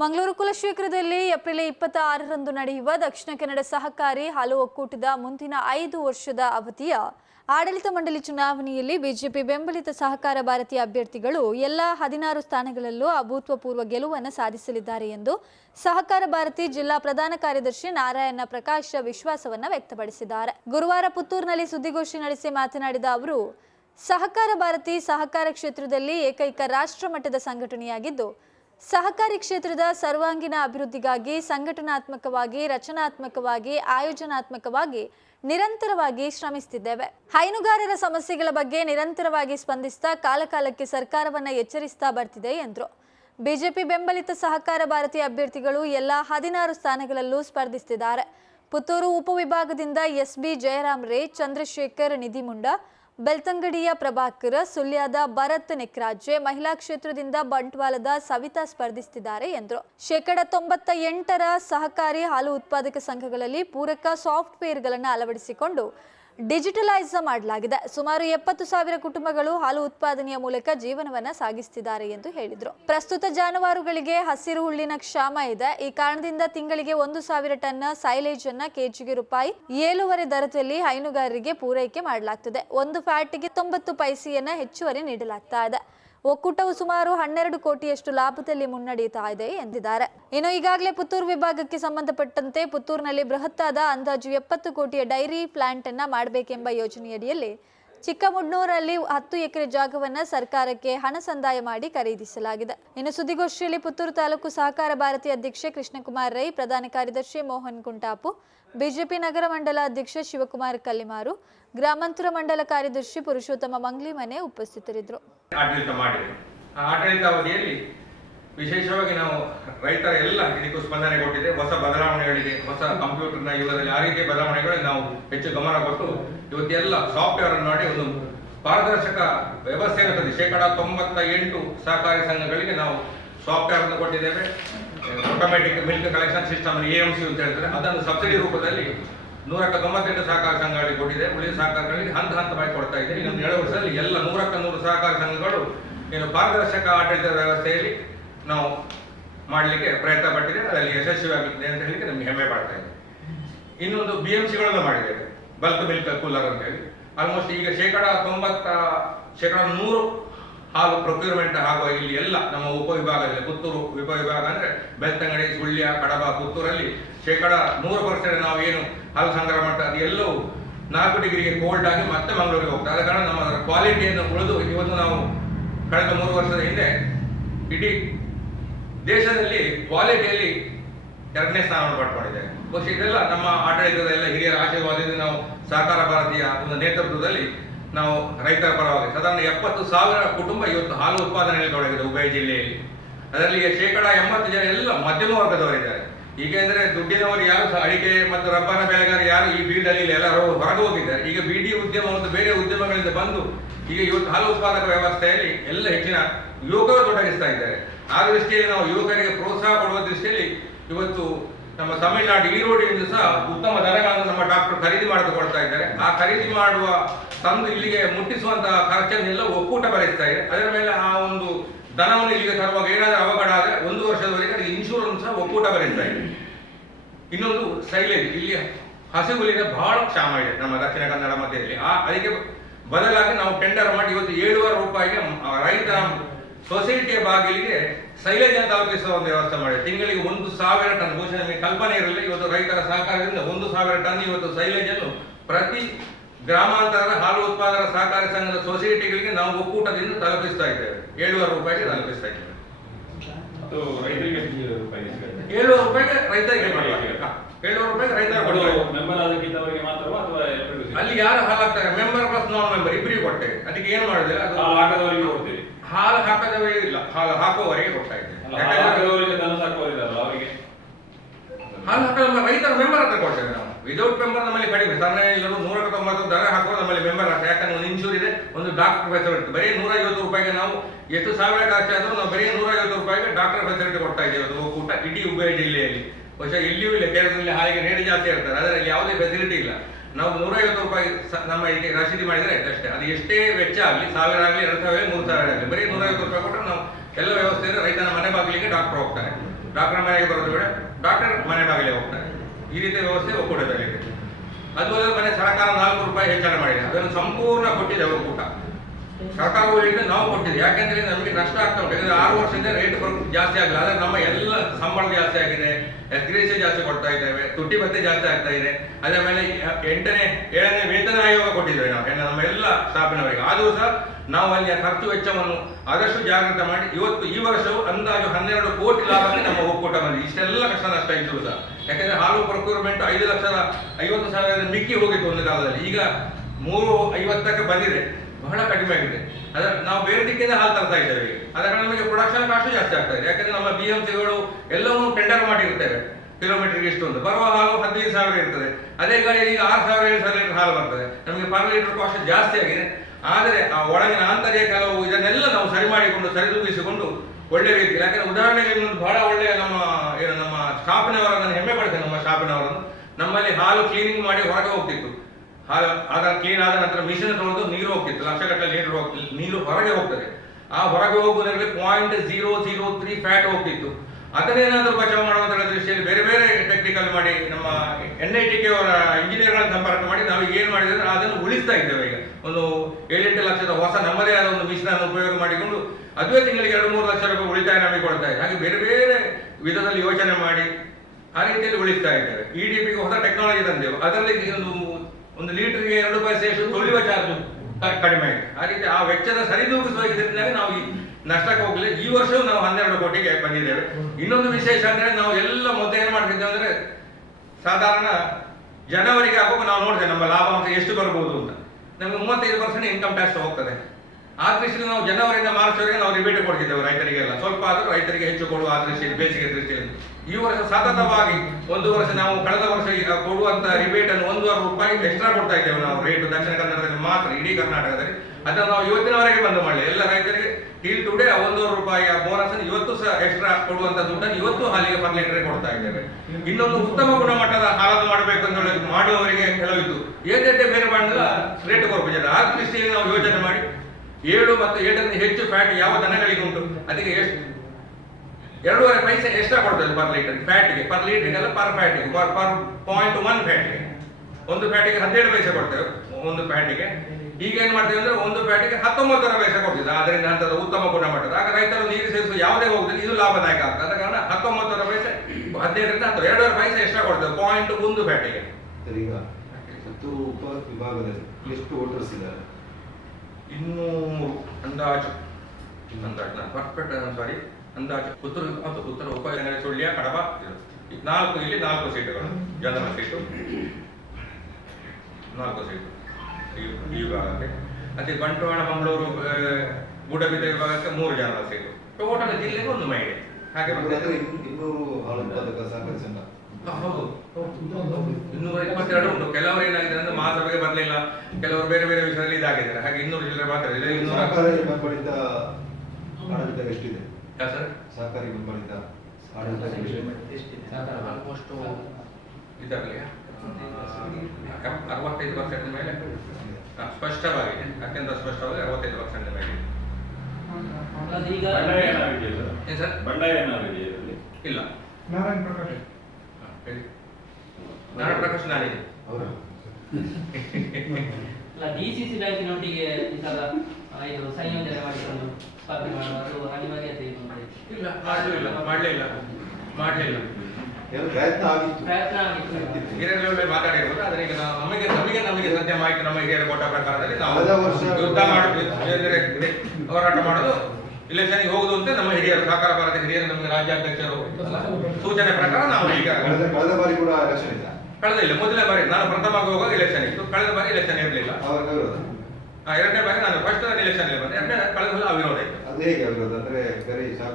Mangaluru ಕುಲಶೇಖರದಲ್ಲಿ April ಇಪ್ಪತ್ತ ಆರರಂದು ನಡೆಯುವ ದಕ್ಷಿಣ ಕನ್ನಡ ಸಹಕಾರಿ ಹಾಲು ಒಕ್ಕೂಟದ ಮುಂದಿನ ಐದು ವರ್ಷದ ಅವಧಿಯ ಆಡಳಿತ ಮಂಡಳಿ ಚುನಾವಣೆಯಲ್ಲಿ ಬಿಜೆಪಿ ಬೆಂಬಲಿತ ಸಹಕಾರ ಭಾರತೀಯ ಅಭ್ಯರ್ಥಿಗಳು ಎಲ್ಲ ಹದಿನಾರು ಸ್ಥಾನಗಳಲ್ಲೂ ಅಭೂತಪೂರ್ವ ಗೆಲುವನ್ನು ಸಾಧಿಸಲಿದ್ದಾರೆ ಎಂದು ಸಹಕಾರ ಭಾರತಿ ಜಿಲ್ಲಾ ಪ್ರಧಾನ ಕಾರ್ಯದರ್ಶಿ ನಾರಾಯಣ ಪ್ರಕಾಶ್ ವಿಶ್ವಾಸವನ್ನು ವ್ಯಕ್ತಪಡಿಸಿದ್ದಾರೆ. ಗುರುವಾರ ಪುತ್ತೂರಿನಲ್ಲಿ ಸುದ್ದಿಗೋಷ್ಠಿ ನಡೆಸಿ ಮಾತನಾಡಿದ ಅವರು, ಸಹಕಾರ ಭಾರತಿ ಸಹಕಾರ ಕ್ಷೇತ್ರದಲ್ಲಿ ಏಕೈಕ ರಾಷ್ಟ್ರ ಮಟ್ಟದ ಸಂಘಟನೆಯಾಗಿದ್ದು ಸಹಕಾರಿ ಕ್ಷೇತ್ರದ ಸರ್ವಾಂಗೀಣ ಅಭಿವೃದ್ಧಿಗಾಗಿ ಸಂಘಟನಾತ್ಮಕವಾಗಿ, ರಚನಾತ್ಮಕವಾಗಿ, ಆಯೋಜನಾತ್ಮಕವಾಗಿ ನಿರಂತರವಾಗಿ ಶ್ರಮಿಸುತ್ತಿದ್ದೇವೆ ಹೈನುಗಾರರ ಸಮಸ್ಯೆಗಳ ಬಗ್ಗೆ ನಿರಂತರವಾಗಿ ಸ್ಪಂದಿಸ್ತಾ ಕಾಲಕಾಲಕ್ಕೆ ಸರ್ಕಾರವನ್ನ ಎಚ್ಚರಿಸ್ತಾ ಬರ್ತಿದೆ ಎಂದರು. ಬಿಜೆಪಿ ಬೆಂಬಲಿತ ಸಹಕಾರ ಭಾರತಿ ಅಭ್ಯರ್ಥಿಗಳು ಎಲ್ಲ ಹದಿನಾರು ಸ್ಥಾನಗಳಲ್ಲೂ ಸ್ಪರ್ಧಿಸುತ್ತಿದ್ದಾರೆ ಪುತ್ತೂರು ಉಪವಿಭಾಗದಿಂದ ಎಸ್ಬಿ ಜಯರಾಮ್ ರೇ ಚಂದ್ರಶೇಖರ್ ನಿಧಿಮುಂಡ ಬೆಳ್ತಂಗಡಿಯ ಪ್ರಭಾಕರ್, ಸುಳ್ಯದ ಭರತ್ ನೆಕ್ರಾಜೆ ಮಹಿಳಾ ಕ್ಷೇತ್ರದಿಂದ ಬಂಟ್ವಾಳದ ಸವಿತಾ ಸ್ಪರ್ಧಿಸುತ್ತಿದ್ದಾರೆ ಎಂದರು. ಶೇಕಡ ತೊಂಬತ್ತ ಎಂಟರ ಸಹಕಾರಿ ಹಾಲು ಉತ್ಪಾದಕ ಸಂಘಗಳಲ್ಲಿ ಪೂರಕ ಸಾಫ್ಟ್ವೇರ್ಗಳನ್ನು ಅಳವಡಿಸಿಕೊಂಡು ಡಿಜಿಟಲೈಸ್ ಮಾಡಲಾಗಿದೆ. ಸುಮಾರು ಎಪ್ಪತ್ತು ಸಾವಿರ ಕುಟುಂಬಗಳು ಹಾಲು ಉತ್ಪಾದನೆಯ ಮೂಲಕ ಜೀವನವನ್ನ ಸಾಗಿಸುತ್ತಿದ್ದಾರೆ ಎಂದು ಹೇಳಿದರು. ಪ್ರಸ್ತುತ ಜಾನುವಾರುಗಳಿಗೆ ಹಸಿರು ಹುಲ್ಲಿನ ಕ್ಷಾಮ ಇದೆ. ಈ ಕಾರಣದಿಂದ ತಿಂಗಳಿಗೆ ಒಂದು ಸಾವಿರ ಟನ್ ಸೈಲೇಜ್ ಅನ್ನ ಕೆಜಿಗೆ ರೂಪಾಯಿ ಏಳುವರೆ ದರದಲ್ಲಿ ಹೈನುಗಾರರಿಗೆ ಪೂರೈಕೆ ಮಾಡಲಾಗುತ್ತದೆ ಒಂದು ಫ್ಯಾಟ್ಗೆ ತೊಂಬತ್ತು ಪೈಸೆಯನ್ನ ಹೆಚ್ಚುವರಿ ನೀಡಲಾಗ್ತಾ ಇದೆ. ಒಕ್ಕೂಟವು ಸುಮಾರು ಹನ್ನೆರಡು ಕೋಟಿಯಷ್ಟು ಲಾಭದಲ್ಲಿ ಮುನ್ನಡೆಯುತ್ತಾ ಇದೆ ಎಂದಿದ್ದಾರೆ. ಇನ್ನು ಈಗಾಗಲೇ ಪುತ್ತೂರು ವಿಭಾಗಕ್ಕೆ ಸಂಬಂಧಪಟ್ಟಂತೆ ಪುತ್ತೂರಿನಲ್ಲಿ ಬೃಹತ್ತಾದ ಅಂದಾಜು ಎಪ್ಪತ್ತು ಕೋಟಿಯ ಡೈರಿ ಪ್ಲಾಂಟ್ ಅನ್ನ ಮಾಡಬೇಕೆಂಬ ಯೋಜನೆಯಡಿಯಲ್ಲಿ ಚಿಕ್ಕಮುಡ್ನೂರಲ್ಲಿ ಹತ್ತು ಎಕರೆ ಜಾಗವನ್ನ ಸರ್ಕಾರಕ್ಕೆ ಹಣ ಸಂದಾಯ ಮಾಡಿ ಖರೀದಿಸಲಾಗಿದೆ. ಇನ್ನು ಸುದ್ದಿಗೋಷ್ಠಿಯಲ್ಲಿ ಪುತ್ತೂರು ತಾಲೂಕು ಸಹಕಾರ ಭಾರತಿ ಅಧ್ಯಕ್ಷೆ ಕೃಷ್ಣಕುಮಾರ್ ರೈ, ಪ್ರಧಾನ ಕಾರ್ಯದರ್ಶಿ ಮೋಹನ್ ಕುಂಟಾಪು ಬಿಜೆಪಿ ನಗರ ಮಂಡಲ ಅಧ್ಯಕ್ಷ ಶಿವಕುಮಾರ್ ಕಲ್ಲಿಮಾರು, ಗ್ರಾಮಾಂತರ ಮಂಡಲ ಕಾರ್ಯದರ್ಶಿ ಪುರುಷೋತ್ತಮ ಮಂಗ್ಲಿಮನೆ ಉಪಸ್ಥಿತರಿದ್ದರು. ಆಡಳಿತ ಮಾಡಿದೆ ಆ ಆಡಳಿತ ವಿಶೇಷವಾಗಿ ನಾವು ರೈತರ ಎಲ್ಲ ಇದಕ್ಕೂ ಸ್ಪಂದನೆ ಕೊಟ್ಟಿದೆ. ಹೊಸ ಬದಲಾವಣೆಗಳಿಗೆ, ಹೊಸ ಕಂಪ್ಯೂಟರ್ನ ಯುಗದಲ್ಲಿ ಆ ರೀತಿಯ ಬದಲಾವಣೆಗಳಿಗೆ ನಾವು ಹೆಚ್ಚು ಗಮನ ಕೊಟ್ಟು ಇವತ್ತೆಲ್ಲ ಸಾಫ್ಟ್ವೇರ್ ಅನ್ನು ಮಾಡಿ ಒಂದು ಪಾರದರ್ಶಕ ವ್ಯವಸ್ಥೆ ಇರುತ್ತದೆ ಶೇಕಡ ತೊಂಬತ್ತ ಸಹಕಾರಿ ಸಂಘಗಳಿಗೆ ನಾವು ಸಾಫ್ಟ್ವೇರ್ ಅನ್ನು ಕೊಟ್ಟಿದ್ದೇವೆ. Automatic milk collection system A M C ಅಂತ ಹೇಳ್ತಾರೆ. ಅದನ್ನು ಸಬ್ಸಿಡಿ ರೂಪದಲ್ಲಿ ನೂರಕ್ಕ ತೊಂಬತ್ತೆಂಟು ಸಹಕಾರ ಸಂಘಗಳಿಗೆ ಕೊಟ್ಟಿದೆ. ಉಳಿದ ಸಹಕಾರಗಳಿಗೆ ಹಂತ ಹಂತವಾಗಿ ಕೊಡ್ತಾ ಇದೆ ಇನ್ನೊಂದು ಎರಡು ವರ್ಷದಲ್ಲಿ ಎಲ್ಲ ನೂರಕ್ಕ ನೂರು ಸಹಕಾರ ಸಂಘಗಳು ಏನು ಪಾರದರ್ಶಕ ಆಡಳಿತ ವ್ಯವಸ್ಥೆಯಲ್ಲಿ ನಾವು ಮಾಡಲಿಕ್ಕೆ ಪ್ರಯತ್ನ ಪಟ್ಟಿದೆ. ಅದರಲ್ಲಿ ಯಶಸ್ವಿಯಾಗಿದೆ ಅಂತ ಹೇಳಿ ನಮ್ಗೆ ಹೆಮ್ಮೆ ಪಡ್ತಾ ಇದೆ ಇನ್ನೊಂದು ಬಿ ಎಂ ಸಿಗಳನ್ನು ಮಾಡಿದ್ದೇವೆ ಬಲ್ಕ್ ಮಿಲ್ಕ್ ಕೂಲರ್ ಅಂತ ಹೇಳಿ ಆಲ್ಮೋಸ್ಟ್ ಈಗ ಶೇಕಡ ತೊಂಬತ್ತ, ಶೇಕಡ ನೂರು ಹಾಲು ಪ್ರೊಕ್ಯೂರ್ಮೆಂಟ್ ಆಗುವ ಇಲ್ಲಿ ಎಲ್ಲ ನಮ್ಮ ಉಪವಿಭಾಗದಲ್ಲಿ ಪುತ್ತೂರು ಉಪವಿಭಾಗ ಅಂದ್ರೆ ಬೆಳ್ತಂಗಡಿ, ಸುಳ್ಯ, ಕಡಬ ಪುತ್ತೂರಲ್ಲಿ ಶೇಕಡ ನೂರು ಪರ್ಸೆಂಟ್ ನಾವು ಏನು ಹಾಲು ಸಂಗ್ರಹ ಮಾಡ್ತಾ ಅದು ಎಲ್ಲವೂ ನಾಲ್ಕು ಡಿಗ್ರಿಗೆ ಕೋಲ್ಡ್ ಆಗಿ ಮತ್ತೆ ಮಂಗಳೂರಿಗೆ ಹೋಗ್ತದೆ ಆದ ಕಾರಣ ನಮ್ಮ ಅದರ ಕ್ವಾಲಿಟಿಯನ್ನು ಉಳಿದು ಇವತ್ತು ನಾವು ಕಳೆದ ಮೂರು ವರ್ಷದ ಹಿಂದೆ ಇಡೀ ದೇಶದಲ್ಲಿ ಕ್ವಾಲಿಟಿಯಲ್ಲಿ ಎರಡನೇ ಸ್ಥಾನವನ್ನು ಪಡ್ಕೊಂಡಿದ್ದೇವೆ. ಬಹುಶಃ ಇದೆಲ್ಲ ನಮ್ಮ ಆಡಳಿತದ ಎಲ್ಲ ಹಿರಿಯರ ಆಶೀರ್ವಾದದಿಂದ ನಾವು ಸಹಕಾರ ಭಾರತೀಯ ಒಂದು ನೇತೃತ್ವದಲ್ಲಿ ನಾವು ರೈತರ ಪರವಾಗಿ ಸಾಧಾರಣ ಎಪ್ಪತ್ತು ಸಾವಿರ ಕುಟುಂಬ ಇವತ್ತು ಹಾಲು ಉತ್ಪಾದನೆಯಲ್ಲಿ ತೊಡಗಿದೆ ಉಭಯ ಜಿಲ್ಲೆಯಲ್ಲಿ. ಅದರಲ್ಲಿ ಶೇಕಡ ಎಂಬತ್ತು ಜನ ಎಲ್ಲ ಮಧ್ಯಮ ವರ್ಗದವರಿದ್ದಾರೆ. ಈಗ ಅಂದ್ರೆ ದುಡ್ಡಿನವರು ಯಾರು ಸಹ ಅಡಿಕೆ ಮತ್ತು ರಬ್ಬರ ಬೆಳೆಗಾರ ಯಾರು ಈ ಬೀಡಲ್ಲಿ ಎಲ್ಲರೂ ಹೊರಗೆ ಹೋಗಿದ್ದಾರೆ. ಈಗ ಬಿಡಿ ಉದ್ಯಮ ಮತ್ತು ಬೇರೆ ಉದ್ಯಮಗಳಿಂದ ಬಂದು ಈಗ ಇವತ್ತು ಹಾಲು ಉತ್ಪಾದಕ ವ್ಯವಸ್ಥೆಯಲ್ಲಿ ಎಲ್ಲ ಹೆಚ್ಚಿನ ಯುವಕರು ತೊಡಗಿಸ್ತಾ ಇದ್ದಾರೆ. ಆ ದೃಷ್ಟಿಯಲ್ಲಿ ನಾವು ಯುವಕರಿಗೆ ಪ್ರೋತ್ಸಾಹ ಕೊಡುವ ದೃಷ್ಟಿಯಲ್ಲಿ ಇವತ್ತು ನಮ್ಮ ತಮಿಳುನಾಡು ಈರೋಡಿನಿಂದ ಸಹ ಉತ್ತಮ ದರಗಳನ್ನು ನಮ್ಮ ಡಾಕ್ಟರ್ ಖರೀದಿ ಮಾಡಿಕೊಳ್ತಾ ಇದ್ದಾರೆ. ಆ ಖರೀದಿ ಮಾಡುವ ತಂದು ಇಲ್ಲಿಗೆ ಮುಟ್ಟಿಸುವಂತಹ ಖರ್ಚನ್ನೆಲ್ಲ ಒಕ್ಕೂಟ ಭರಿಸ್ತಾ ಇದೆ. ಅದರ ಮೇಲೆ ಆ ಒಂದು ದನವನ್ನು ಇಲ್ಲಿಗೆ ತರುವಾಗ ಏನಾದರೂ ಅವಘಡ ಆದರೆ ಒಂದು ವರ್ಷದವರೆಗೆ ಅದಕ್ಕೆ ಇನ್ಶೂರೆನ್ಸ್ ಸಹ ಒಕ್ಕೂಟ ಭರಿಸ್ತಾ ಇದೆ. ಇನ್ನೊಂದು ಸೈಲೇಜ್ ಇಲ್ಲಿ ಹಸುಗುಲಿನ ಬಹಳ ಕ್ಷಾಮ ಇದೆ ನಮ್ಮ ದಕ್ಷಿಣ ಕನ್ನಡ ಮಧ್ಯದಲ್ಲಿ. ಆ, ಅದಕ್ಕೆ ಬದಲಾಗಿ ನಾವು ಟೆಂಡರ್ ಮಾಡಿ ಇವತ್ತು ಏಳುವರೆ ರೂಪಾಯಿಗೆ ರೈತ ಸೊಸೈಟಿಯ ಬಾಗಿಲಿಗೆ ಸೈಲೇಜ್ ಅಂತ ತಲುಪಿಸುವ ಒಂದು ವ್ಯವಸ್ಥೆ ಮಾಡಿ ತಿಂಗಳಿಗೆ ಒಂದು ಸಾವಿರ ಟನ್ ಬಹುಶಃ ನಿಮಗೆ ಕಲ್ಪನೆ ಇರಲಿ ಇವತ್ತು ರೈತರ ಸಹಕಾರದಿಂದ ಒಂದು ಸಾವಿರ ಟನ್ ಇವತ್ತು ಸೈಲೇಜ್ ಅನ್ನು ಪ್ರತಿ ಗ್ರಾಮಾಂತರ ಹಾಲು ಉತ್ಪಾದನಾ ಸಹಕಾರಿ ಸಂಘದ ಸೊಸೈಟಿಗಳಿಗೆ ನಾವು ಒಕ್ಕೂಟದಿಂದ ತಲುಪಿಸ್ತಾ ಇದ್ದೇವೆ. ಏಳುವರೆ ರೂಪಾಯಿಗೆ ತಲುಪಿಸ್ತಾ ಇದ್ದೇವೆ. ರೈತರಿಗೆ ಏಳುವರೆ ರೂಪಾಯಿಗೆ ರೈತರಿಗೆ ಏಳುವರೆ ರೂಪಾಯಿಗೆ ರೈತರ ಅದು ಕೊಡ್ಬೇಕು. ಮೆಂಬರ್ ಮಾತ್ರವಾ ಅಥವಾ ಎಲ್ಲರಿಗೂ ಅಲ್ಲಿ ಯಾರು ಹಾಲಾಗ್ತಾರೆ ಮೆಂಬರ್ ಪ್ಲಸ್ ನಾನ್ ಮೆಂಬರ್ ಇಬ್ಬರಿಗೆ ಕೊಟ್ಟೆ. ಅದಕ್ಕೆ ಏನು ಮಾಡಿದ್ರೆ ಅದು ಹಾಲು ಹಾಕದವರಿಗೆ ಕೊಡ್ತೀರಿ ಹಾಲು ಹಾಕದವೇ ಇಲ್ಲ. ಹಾಲು ಹಾಕುವವರಿಗೆ ಕೊಡ್ತಾ ಇದ್ದೆ ಹಾಲು ಯಾಕಂದ್ರೆ ಹಾಕದವರಿಗೆ ದನ ಸಾಕುವವರಿದ್ದಾರಲ್ಲ ಅವರಿಗೆ? ಹಾಲು ನಮ್ಮ ರೈತರ ಮೆಂಬರ್ ಹತ್ರ ಕೊಡ್ತೇವೆ ನಾವು. ವಿದೌಟ್ ಮೆಂಬರ್ ನಮ್ಮಲ್ಲಿ ಕಡಿಮೆ. ಸಾಧಾರಣ ಎಲ್ಲರೂ ನೂರ ತೊಂಬತ್ತು ದರ ಹಾಕುವ ನಮ್ಮಲ್ಲಿ ಮೆಂಬರ್ ಆಗ್ತದೆ ಯಾಕಂದ್ರೆ ಒಂದು ಇನ್ಶೂರ್ ಇದೆ ಒಂದು ಡಾಕ್ಟರ್ ಫೆಸಿಲಿಟಿ ಬರೀ ನೂರ ಐವತ್ತು ರೂಪಾಯಿಗೆ ನಾವು ಎಷ್ಟು ಸಾವಿರ ಖರ್ಚು ಆದರೂ ನಾವು ಬರೀ ನೂರ ಐವತ್ತು ರೂಪಾಯಿಗೆ ಡಾಕ್ಟರ್ ಫೆಸಿಲಿಟಿ ಕೊಡ್ತಾ ಇದ್ದೇವೆ. ಅದು ಒಕ್ಕೂಟ ಇಡೀ ಉಭಯ ಜಿಲ್ಲೆಯಲ್ಲಿ. ಬಹುಶಃ ಇಲ್ಲಿಯೂ ಇಲ್ಲ. ಕೇರಳದಲ್ಲಿ ಹಾಗೆ ರೇಟ್ ಜಾಸ್ತಿ ಇರ್ತಾರೆ. ಅದರಲ್ಲಿ ಯಾವುದೇ ಫೆಸಿಲಿಟಿ ಇಲ್ಲ. ನಾವು ನೂರೈವತ್ತು ರೂಪಾಯಿ ನಮ್ಮ ರಶೀದಿ ರಸೀದಿ ಮಾಡಿದರೆ ಅಷ್ಟೇ. ಅದು ಎಷ್ಟೇ ವೆಚ್ಚ ಆಗಲಿ ಸಾವಿರ ಆಗಲಿ ಎರಡು ಸಾವಿರ ಆಗಲಿ, ಮೂರು ಸಾವಿರ ಆಗಲಿ, ಬರೀ ನೂರೈವತ್ತು ರೂಪಾಯಿ ಕೊಟ್ಟರೆ ನಾವು ಎಲ್ಲ ವ್ಯವಸ್ಥೆ ಇದೆ ರೈತನ ಮನೆ ಬಾಗಿಲಿಗೆ ಡಾಕ್ಟರ್ ಹೋಗ್ತಾರೆ ಡಾಕ್ಟರ್ ಮನೆಗೆ ಬರೋದು ಬೇಡ ಡಾಕ್ಟರ್ ಮನೆ ಬಾಗಿಲಿಗೆ ಹೋಗ್ತಾರೆ ಈ ರೀತಿಯ ವ್ಯವಸ್ಥೆ ಒಕ್ಕೂಟದಲ್ಲಿದೆ. ಅದು ಮನೆ ಸರ್ಕಾರ ನಾಲ್ಕು ರೂಪಾಯಿ ಹೆಚ್ಚಳ ಮಾಡಿದೆ. ಅದನ್ನು ಸಂಪೂರ್ಣ ಕೊಟ್ಟಿದೆ ಒಕ್ಕೂಟ ಸರ್ಕಾರವು ಹೇಳಿದ್ರೆ ನಾವು ಕೊಟ್ಟಿದ್ದೆ ಯಾಕೆಂದ್ರೆ ನಮಗೆ ನಷ್ಟ ಆಗ್ತಾ ಉಂಟು. ಯಾಕಂದ್ರೆ ಆರು ವರ್ಷದಿಂದ ರೇಟ್ ಜಾಸ್ತಿ ಆಗಲ್ಲ. ಆದರೆ ನಮ್ಮ ಎಲ್ಲ ಸಂಬಳ ಜಾಸ್ತಿ ಆಗಿದೆ. ಎಸ್ಗ್ರೇಷನ್ ಜಾಸ್ತಿ ಕೊಡ್ತಾ ಇದ್ದೇವೆ. ತುಟ್ಟಿ ಮತ್ತೆ ಜಾಸ್ತಿ ಆಗ್ತಾ ಇದೆ. ಅದರ ಮೇಲೆ ಎಂಟನೇ, ಏಳನೇ ವೇತನ ಆಯೋಗ ಕೊಟ್ಟಿದ್ದೇವೆ ನಾವು. ನಮ್ಮ ಎಲ್ಲ ಸ್ಟಾಫಿನವರಿಗೆ. ಆದರೂ ಸಹ ನಾವು ಅಲ್ಲಿಯ ಖರ್ಚು ವೆಚ್ಚವನ್ನು ಆದಷ್ಟು ಜಾಗೃತ ಮಾಡಿ ಇವತ್ತು ಈ ವರ್ಷವು ಅಂದಾಜು ಹನ್ನೆರಡು ಕೋಟಿ ಲಾಭಕ್ಕೆ ನಮ್ಮ ಒಕ್ಕೂಟ ಬಂದಿದೆ. ಇಷ್ಟೆಲ್ಲ ಕಷ್ಟ ನಷ್ಟ ಇತ್ತು ಸಹ. ಯಾಕಂದ್ರೆ ಹಾಲು ಪ್ರೊಕ್ಯೂರ್ಮೆಂಟ್ ಐದು ಲಕ್ಷದ ಐವತ್ತು ಸಾವಿರ ಮಿಕ್ಕಿ ಹೋಗಿತ್ತು ಒಂದು ಕಾಲದಲ್ಲಿ. ಈಗ ಮೂರು ಐವತ್ತಕ್ಕೆ ಬಂದಿದೆ. ಬಹಳ ಕಡಿಮೆ ಆಗಿದೆ. ಅದರ ನಾವು ಬೇರೆ ದಿಕ್ಕಿಂದ ಹಾಲು ತರ್ತಾ ಇದ್ದೇವೆ. ಅದ ಅದರ ಕಾರಣ ನಮಗೆ ಪ್ರೊಡಕ್ಷನ್ ಕಾಸ್ಟ್ ಜಾಸ್ತಿ ಆಗ್ತಾ ಇದೆ. ಯಾಕಂದ್ರೆ ನಮ್ಮ ಬಿ ಎಂ ಸಿಗಳು ಎಲ್ಲವನ್ನೂ ಟೆಂಡರ್ ಮಾಡಿರ್ತೇವೆ ಕಿಲೋಮೀಟರ್ಗೆ ಇಷ್ಟೊಂದು. ಬರುವ ಹಾಲು ಹದಿನೈದು ಸಾವಿರ ಇರ್ತದೆ. ಅದೇ ಗಾಡಿ ಈಗ ಆರು ಸಾವಿರ, ಏಳು ಸಾವಿರ ಲೀಟರ್ ಹಾಲು ಬರ್ತದೆ. ನಮಗೆ ಪರ್ ಲೀಟರ್ ಕಾಸ್ಟ್ ಜಾಸ್ತಿ ಆಗಿದೆ. ಆದರೆ ಆ ಒಳಗಿನ ಆಂತರಿಕ ಕೆಲವು ಇದನ್ನೆಲ್ಲ ನಾವು ಸರಿ ಮಾಡಿಕೊಂಡು ಸರಿದೂಗಿಸಿಕೊಂಡು ಒಳ್ಳೆ ರೀತಿ ಯಾಕಂದ್ರೆ ಉದಾಹರಣೆಗೆ ಇನ್ನೊಂದು ಬಹಳ ಒಳ್ಳೆಯ ನಮ್ಮ, ಏನು ನಮ್ಮ ಸ್ಟಾಫಿನವರನ್ನು ಹೆಮ್ಮೆ ಪಡ್ತೇನೆ ನಮ್ಮ ಸ್ಟಾಫಿನವರನ್ನು ನಮ್ಮಲ್ಲಿ ಹಾಲು ಕ್ಲೀನಿಂಗ್ ಮಾಡಿ ಹೊರಗೆ ಹೋಗ್ತಿತ್ತು. ಆದ ಕ್ಲೀನ್ ಆದ ನಂತರ ಮಿಷನ್ ತೊಳೆದು ನೀರು ಹೋಗ್ತಿತ್ತು. ಲಕ್ಷಗಟ್ಟಲೆ ಲೀಟರ್ ನೀರು ಹೊರಗೆ ಹೋಗ್ತದೆ. ಆ ಹೊರಗೆ ಹೋಗುವುದರಲ್ಲಿ point zero zero three fat ಹೋಗ್ತಿತ್ತು. ಅದನ್ನೇನಾದರೂ ಬಚಾವ್ ಮಾಡುವಂತ ದೃಷ್ಟಿಯಲ್ಲಿ ಬೇರೆ ಬೇರೆ ಟೆಕ್ನಿಕಲ್ ಮಾಡಿ ನಮ್ಮ ಎನ್ ಐ ಟಿ ಕೆ ಅವರ ಇಂಜಿನಿಯರ್ಗಳನ್ನು ಸಂಪರ್ಕ ಮಾಡಿ ನಾವು ಏನು ಮಾಡಿದ್ರೆ ಅದನ್ನು ಉಳಿಸ್ತಾ ಇದ್ದೇವೆ ಈಗ. ಒಂದು ಏಳೆಂಟು ಲಕ್ಷದ ಹೊಸ ನಮ್ಮದೇ ಆದ ಒಂದು ಮಿಷನ್ ಅನ್ನು ಉಪಯೋಗ ಮಾಡಿಕೊಂಡು ಅದುವೇ ತಿಂಗಳಿಗೆ ಎರಡು ಮೂರು ಲಕ್ಷ ರೂಪಾಯಿ ಉಳಿತಾಯ ನಮಗೆ ಕೊಡ್ತಾ ಇದೆ. ಹಾಗೆ ಬೇರೆ ಬೇರೆ ವಿಧದಲ್ಲಿ ಯೋಚನೆ ಮಾಡಿ ಆ ರೀತಿಯಲ್ಲಿ ಉಳಿಸ್ತಾ ಇದ್ದೇವೆ. ಇ ಡಿ ಪಿಗೆ ಹೊಸ ಟೆಕ್ನಾಲಜಿ ತಂದೆವು. ಅದರಲ್ಲಿ ಒಂದು ಒಂದು ಲೀಟರ್ಗೆ ಎರಡು ಪೈಸೆ ಎಷ್ಟು ತೊಳೆಯುವ ಚಾರ್ಜ್ ಕಡಿಮೆ ಆಗಿದೆ ಆ ರೀತಿ ಆ ವೆಚ್ಚದ ಸರಿದೂಗಿಸುವ ಇದರಿಂದಾಗಿ ನಾವು ಈ ನಷ್ಟಕ್ಕೆ ಹೋಗಲಿಲ್ಲ. ಈ ವರ್ಷವೂ ನಾವು ಹನ್ನೆರಡು ಕೋಟಿಗೆ ಬಂದಿದ್ದೇವೆ. ಇನ್ನೊಂದು ವಿಶೇಷ ಅಂದ್ರೆ ನಾವು ಎಲ್ಲ ಮೊತ್ತ ಏನು ಮಾಡ್ತಿದ್ದೇವೆ ಅಂದ್ರೆ ಸಾಧಾರಣ ಜನವರಿಗೆ ಆಗುವಾಗ ನಾವು ನೋಡ್ತೇವೆ ನಮ್ಮ ಲಾಭಾಂಶ ಎಷ್ಟು ಬರ್ಬೋದು ಅಂತ. ನಮಗೆ ಮೂವತ್ತೈದು ಪರ್ಸೆಂಟ್ ಇನ್ಕಮ್ ಟ್ಯಾಕ್ಸ್ ಹೋಗ್ತದೆ. ಆ ದೃಷ್ಟಿಯಲ್ಲಿ ನಾವು ಜನವರಿಂದ ಮಾರ್ಚ್ ವರೆಗೆ ನಾವು ರಿಬೇಟ್ ಕೊಡ್ತಿದ್ದೇವೆ ರೈತರಿಗೆಲ್ಲ. ಸ್ವಲ್ಪ ಆದರೂ ರೈತರಿಗೆ ಹೆಚ್ಚು ಕೊಡುವ ಆ ದೃಷ್ಟಿಯಲ್ಲಿ ಬೇಸಿಗೆ ದೃಷ್ಟಿಯಲ್ಲಿ. ಈ ವರ್ಷ ಸತತವಾಗಿ ಒಂದು ವರ್ಷ ನಾವು ಕಳೆದ ವರ್ಷ ಕೊಡುವಂತಹ ಕೊಡುವಂತ ರಿಬೇಟ್ ಅನ್ನು ಒಂದೂವರೆ ರೂಪಾಯಿ ಎಕ್ಸ್ಟ್ರಾ ಕೊಡ್ತಾ ಇದ್ದೇವೆ ನಾವು. ರೇಟ್ ದಕ್ಷಿಣ ಕನ್ನಡದಲ್ಲಿ ಮಾತ್ರ, ಇಡೀ ಕರ್ನಾಟಕದಲ್ಲಿ. ಅದನ್ನು ನಾವು ಇವತ್ತಿನವರೆಗೆ ಬಂದು ಮಾಡಲಿ. ಎಲ್ಲ ರೈತರಿಗೆ ಟೀಲ್ ಟುಡೇ ಒಂದೂವರೆ ರೂಪಾಯಿಯ ಬೋನಸ್ ಅನ್ನು ಇವತ್ತು ಸಹ ಎಕ್ಸ್ಟ್ರಾ ಕೊಡುವಂತ ದುಡ್ಡನ್ನು ಇವತ್ತು ಹಾಲಿಗೆ ಪರ್ ಲೀಟರ್ ಕೊಡ್ತಾ ಇದ್ದೇವೆ. ಇನ್ನೊಂದು ಉತ್ತಮ ಗುಣಮಟ್ಟದ ಹಾಲನ್ನು ಮಾಡಬೇಕು ಅಂತ ಹೇಳಿ ಮಾಡುವವರಿಗೆ ಹೇಳೋದು ಏನೇ ಬೇರೆ ಮಾಡಿದ್ರೆ ರೇಟ್ ಕೊಡಬೇಕು ಆ ದೃಷ್ಟಿಯಲ್ಲಿ ನಾವು ಯೋಜನೆ ಮಾಡಿ ಏಳು ಮತ್ತು ಏಳರಿಂದ ಹೆಚ್ಚು ಫ್ಯಾಟ್ ಯಾವ ದನಗಳಿಗೆ ಉಂಟು? ಅದಕ್ಕೆ ಎಷ್ಟು? ಎರಡೂವರೆ ಪೈಸೆ ಎಕ್ಸ್ಟ್ರಾ ಕೊಡ್ತದೆ ಪರ್ ಲೀಟರ್ ಫ್ಯಾಟ್ಗೆ ಪರ್ ಲೀಟರ್ಗೆ ಅಲ್ಲ ಪರ್ ಫ್ಯಾಟಿಗೆ ಪರ್ ಪರ್ ಪಾಯಿಂಟ್ ಒನ್ ಫ್ಯಾಟ್ಗೆ ಒಂದು ಫ್ಯಾಟಿಗೆ ಹದಿನೇಳು ಪೈಸೆ ಕೊಡ್ತೇವೆ, ಒಂದು ಫ್ಯಾಟಿಗೆ ಈಗ ಏನು ಮಾಡ್ತೇವೆ ಅಂದ್ರೆ ಒಂದು ಫ್ಯಾಟಿಗೆ ಹತ್ತೊಂಬತ್ತರ ಪೈಸೆ ಕೊಡ್ತಿದ್ದ ಅದರಿಂದ ಹಂತದ ಉತ್ತಮ ಗುಣಮಟ್ಟದ. ಆಗ ರೈತರು ನೀರು ಸೇರಿಸುವ ಯಾವುದೇ ಹೋಗುದಿಲ್ಲ ಇದು ಲಾಭದಾಯಕ ಆಗ್ತದೆ. ಆದ ಕಾರಣ ಹತ್ತೊಂಬತ್ತರ ಪೈಸೆ ಹದಿನೈದರಿಂದ ಹತ್ತು, ಎರಡೂವರೆ ಪೈಸೆ ಎಕ್ಸ್ಟ್ರಾ ಕೊಡ್ತೇವೆ ಪಾಯಿಂಟ್ ಒಂದು ಫ್ಯಾಟಿಗೆ ಸರಿ ಹತ್ತು ಉಪ ವಿಭಾಗದಲ್ಲಿ ಎಷ್ಟು ವೋಟರ್ಸ್ ಇದ್ದಾರೆ? ಇನ್ನೂರು ಅಂದಾಜು. ಅಂದಾಜು ನಾನು ಪರ್ಫೆಕ್ಟ್ ಸಾರಿ ಅಂದಾಜು. ಉತ್ತರ ಮತ್ತು ಉತ್ತರ ಉಪನಗರ ಸುಳ್ಯ ಕಡಬ. ನಾಲ್ಕು ಇಲ್ಲಿ ನಾಲ್ಕು ಸೀಟುಗಳು. ಜನರ ಸೀಟು. ನಾಲ್ಕು ಸೀಟು. ಈ ವಿಭಾಗಕ್ಕೆ. ಅದೇ ಬಂಟ್ವಾಳ ಮಂಗಳೂರು ಆ, ಮೂಡಬಿದ್ದೆ ವಿಭಾಗಕ್ಕೆ ಮೂರು ಜನರ ಸೀಟು. ಟೋಟಲ್ ಜಿಲ್ಲೆಗೆ ಒಂದು ಮಹಿಳೆ ಹಾಗೆ ಇನ್ನೂರು ಹಾಲು ಉತ್ಪಾದಕ ಸಂಘ ಇನ್ನೂರ ಇಪ್ಪತ್ತೆರಡು ಉಂಟು. ಕೆಲವರು ಏನಾಗಿದೆ ಅಂದ್ರೆ ಮಹಾಸಭೆಗೆ ಬರಲಿಲ್ಲ. ಕೆಲವರು ಬೇರೆ ಬೇರೆ ವಿಷಯದಲ್ಲಿ ಇದಾಗಿದ್ದಾರೆ. ಹಾಗೆ ಇನ್ನೂರು ಜಿಲ್ಲೆ ಮಾತ್ರ ಇದೆ. ಇನ್ನೂರ ಬೆಂಬಲಿತ ಆಡಳಿತ ಎಷ್ಟಿದೆ? ಯಾ ಸರ್? ಸಹಕಾರಿ ಬೆಂಬಲಿತ ಆಡಳಿತ ಎಷ್ಟಿದೆ? ಆಲ್ಮೋಸ್ಟ್ ಇದರಲ್ಲಿ ಅರವತ್ತೈದು ಪರ್ಸೆಂಟ್ ಮೇಲೆ? ಸ್ಪಷ್ಟವಾಗಿದೆ ಅತ್ಯಂತ ಸ್ಪಷ್ಟವಾಗಿ ಅರವತ್ತೈದು ಪರ್ಸೆಂಟ್ ಮೇಲೆ ಇಲ್ಲ. ನಾರಾಯಣ ಪ್ರಕಾಶ್ ಹೇಳಿ ನಾರಾಯಣ ಪ್ರಕಾಶ್ ಹೌದಾ ಡಿ ಸಿ ಸಿ ಬ್ಯಾಂಕಿನೊಟ್ಟಿಗೆ ಈ ಸಲ ಆ, ಇದು ಸಂಯೋಜನೆ ಮಾಡಿಕೊಂಡು ಸ್ಪರ್ಧೆ ಮಾಡುವ ಅದು ಅನಿವಾರ್ಯತೆ ಇದೆ ಅಂತ. ಇಲ್ಲ ಮಾಡಲಿಲ್ಲ ಮಾಡಲಿಲ್ಲ ಮಾಡಲಿಲ್ಲ ಏನು ಪ್ರಯತ್ನ ಆಗಿತ್ತು ಪ್ರಯತ್ನ ಆಗಿತ್ತು ಹಿರಿಯರಲ್ಲಿ ಮಾತಾಡಿರ್ಬೋದು ಆದರೆ ಈಗ ನಾವು ನಮಗೆ ನಮಗೆ ನಮಗೆ ಸದ್ಯ ಮಾಹಿತಿ ನಮ್ಮ ಹಿರಿಯರು ಕೊಟ್ಟ ಪ್ರಕಾರದಲ್ಲಿ ನಾವು ಕಳೆದ ವರ್ಷ- ಯುದ್ಧ ಮಾಡುದು ಅಂದ್ರೆ ಇದೆ, ಹೋರಾಟ ಮಾಡೋದು ಇಲೆಕ್ಷನ್ಗೆ ಹೋಗುದು ಅಂತ ನಮ್ಮ ಹಿರಿಯರು ಸಹಕಾರ ಭಾರತ ಹಿರಿಯರು ನಮಗೆ ರಾಜ್ಯಾಧ್ಯಕ್ಷರು ಸೂಚನೆ ಪ್ರಕಾರ ನಾವು ಈಗ ಕಳೆದ ಬಾರಿ ಕೂಡ ಎಲೆಕ್ಷನ್ ಇಲ್ಲ. ಕಳೆದ ಇಲ್ಲ ಮೊದಲನೇ ಬಾರಿ ನಾನು ಪ್ರಥಮ ಹೋಗುವಾಗ ಇಲೆಕ್ಷನ್ ಇತ್ತು. ಕಳೆದ ಬಾರಿ ಇಲೆಕ್ಷನ್ ಇರಲಿಲ್ಲ. ಎರಡನೇ ಬಾರಿ ನಾನು ಫಸ್ಟ್ ಇಲೆಕ್ಷನ್ ಬಂದೆ. ಎರಡನೇ ಕಳೆದ ಸಲ ಅವಿರೋಧ ಇತ್ತು.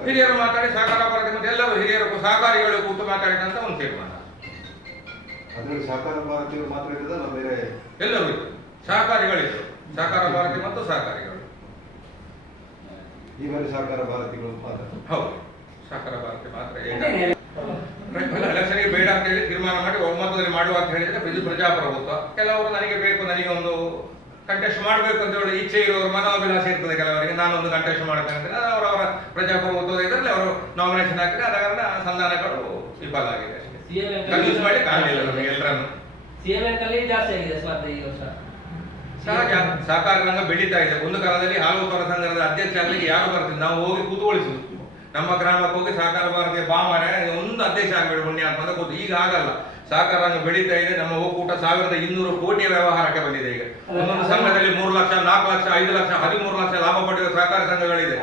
ಹಿರಿಯರು ಮಾತಾಡಿ ಸಹಕಾರ ಭಾರತ ಮತ್ತೆ ಎಲ್ಲರೂ ಹಿರಿಯರು ಸಹಕಾರಿಗಳು ಕೂತು ಮಾತಾಡಿದಂತ ಒಂದು ತೀರ್ಮಾನ. ಅದ್ರಲ್ಲಿ ಸಹಕಾರ ಭಾರತೀಯರು ಮಾತ್ರ ಇದ್ದದ ಬೇರೆ ಎಲ್ಲರೂ ಇತ್ತು ಸಹಕಾರಿಗಳಿತ್ತು ಸಹಕಾರ ಭಾರತಿ ಮತ್ತು ಸಹಕಾರಿಗಳು. ಈ ಬಾರಿ ಸಹಕಾರ ಭಾರತಿಗಳು ಮಾತ್ರ. ಹೌದು. ಸಹಕಾರ ಭಾರತಿ ಮಾತ್ರ ಎಲೆಕ್ಷನ್ಗೆ ಬೇಡ ಅಂತ ಹೇಳಿ ತೀರ್ಮಾನ ಮಾಡಿ ಒಮ್ಮತದಲ್ಲಿ ಮಾಡುವ ಅಂತ ಹೇಳಿದ್ರೆ ಇದು ಪ್ರಜಾಪ್ರಭುತ್ವ. ಕೆಲವರು ನನಗೆ ಬೇಕು ನನಗೆ ಒಂದು ಕಂಟೆಸ್ಟ್ ಮಾಡಬೇಕು ಅಂತ ಹೇಳಿ ಇಚ್ಛೆ ಇರುವ ಮನೋಭಿಲಾಷೆ ಇರ್ತದೆ ಕೆಲವರಿಗೆ. ನಾನೊಂದು ಕಂಟೆಸ್ಟ್ ಮಾಡ್ತೇನೆ ಅಂತ ಅವರು ಅವರವರ ಪ್ರಜಾಪ್ರಭುತ್ವದ ಇದರಲ್ಲಿ ಅವರು ನಾಮಿನೇಷನ್ ಹಾಕಿದ್ರೆ ಆದ ಕಾರಣ ಸಂಧಾನಗಳು ವಿಫಲ ಆಗಿದೆ ಕನ್ವಿನ್ಸ್ ಮಾಡಿ ಕಾಣಲಿಲ್ಲ ನಮಗೆ ಎಲ್ಲರನ್ನು ಸಿಎಂ ಅಲ್ಲಿ ಜಾಸ್ತಿ ಆಗಿದೆ ಸ್ಪರ್ಧೆ ಈ ವರ್ಷ. ಸಹಜ ಸಹಕಾರ ರಂಗ ಬೆಳೀತಾ ಇದೆ. ಒಂದು ಕಾಲದಲ್ಲಿ ಹಾಲು ಉತ್ಪಾದಕ ಸಂಘದ ಅಧ್ಯಕ್ಷ ಆಗ್ಲಿಕ್ಕೆ ಯಾರು ಬರ್ತಿದ್ರು ನಾವು ಹೋಗಿ ಕೂತ್ಕೊಳಿಸುದು. ನಮ್ಮ ಗ್ರಾಮಕ್ಕೆ ಹೋಗಿ ಸಹಕಾರ ಭಾರತೀಯ ಬಾಮರ ಒಂದು ಅಧ್ಯಕ್ಷ ಆಗ್ಬೇಡಿ ಪುಣ್ಯಾತ್ಮ ಅಂತ ಕೂತು ಈಗ ಆಗಲ್ಲ. ಸಹಕಾರ ರಂಗ ಬೆಳೀತಾ ಇದೆ. ನಮ್ಮ ಒಕ್ಕೂಟ ಸಾವಿರದ ಇನ್ನೂರು ಕೋಟಿಯ ವ್ಯವಹಾರಕ್ಕೆ ಬಂದಿದೆ ಈಗ. ಒಂದೊಂದು ಸಂಘದಲ್ಲಿ ಮೂರು ಲಕ್ಷ, ನಾಲ್ಕು ಲಕ್ಷ, ಐದು ಲಕ್ಷ, ಹದಿಮೂರು ಲಕ್ಷ ಲಾಭ ಪಡೆಯುವ ಸಹಕಾರ ಸಂಘಗಳಿದೆ.